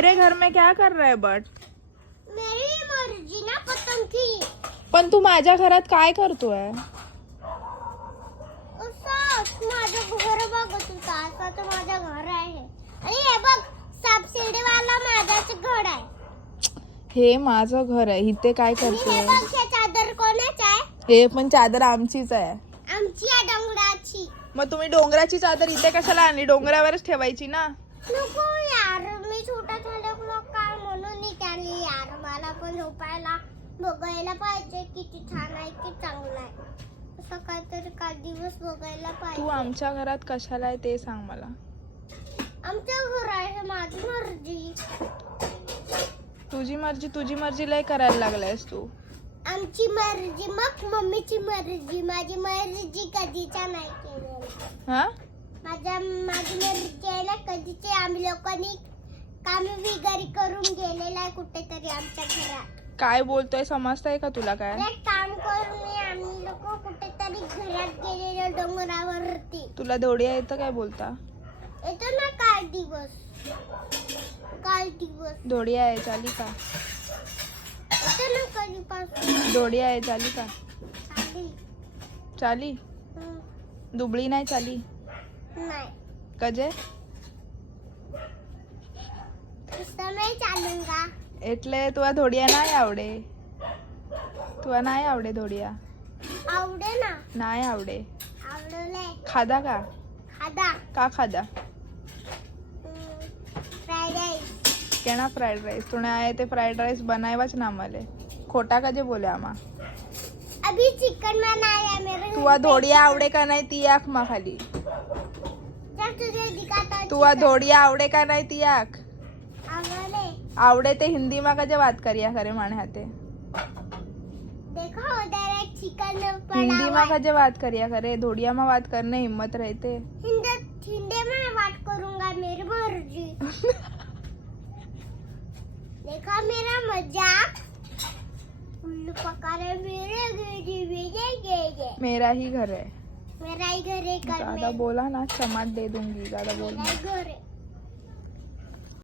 मेरे घर में क्या कर रहा है बट? मेरी मर्जी ना पतंग की. पण तू माझ्या घरात काय करतोय? असं माझं घर बघत होता. असं तर माझं घर आहे. आणि हे बघ सबसिडीवाला माझाच घर आहे. हे माझं घर आहे. इथे काय आणि हे करतोय? बघ हे चादर कोणाच आहे? हे पण चादर आमचीच आहे. आमची आहे डोंगराची. मग तुम्ही डोंगराची चादर इथे कशाला आणली? डोंगरावरच ठेवायची ना. नको यार, मी छोटा झाल्यामुळं काय म्हणून निघाली यार. मला पण झोपायला बघायला पाहिजे किती छान आहे की चांगलं आहे. असं काहीतरी काही दिवस बघायला तू पाहिजे. आमच्या घरात कशाला आहे ते सांग मला. आमचं घर आहे, माझी मर्जी. तुझी मर्जी लय करायला लागलायस तू. आमची मर्जी मग मम्मीची मर्जी. माझी मर्जी कधीच्या नाही केलेली. हा माझी मर्जी आहे ना कधीची. आम्ही लोकांनी काम वगैरे करून गेलेलं आहे कुठेतरी आमच्या घरात. काय बोलतोय समजतंय का तुला काय? एक काम करून आम्ही लोक कुठेतरी घरात गेलेलो डोंगरावरती. तुला दोडिया येतं काय बोलता? येतो ना काल दिवस. दोडिया आहे चाली का? येतो ना कधीपासून. दोडिया आहे चाली का? चालेल. चाली दुबळी नाही चाली नाही कजे तसं नाही चालूंगा. એટલે तुला धोडिया नाही आवडे. तुला नाही आवडे धोडिया? आवडे ना. नाही आवडे. आवडले. खादा का? खादा. का खादा? Fried rice. केना फ्राइड राइस तूने आए थे फ्राइड राइस बनाएवा ज ना मले खोटा का जे बोले आमा. अभी चिकन बनाया मेरे. तुला धोडिया आवडे का नाही ती आख मा खाली. चल तुझे दिखाता. तुला धोडिया आवडे का नाही ती आख. आवडले. आवडे ते हिंदी में कजे बात करिया करे माने हाथे. देखो उधर एक चिकन पड़ा हिंदी हुआ में कजे बात करिया करे. धोडिया में बात करने हिम्मत रहते. हिंदी में बात करूंगा मेरी मर्जी. देखा मेरा मजाक. उल्लू पका रहे मेरे. मेरा ही घर है. मेरा ही घर है. ज्यादा बोला ना चमाट दे दूंगी. ज्यादा बोलना. मेरा ही घर है.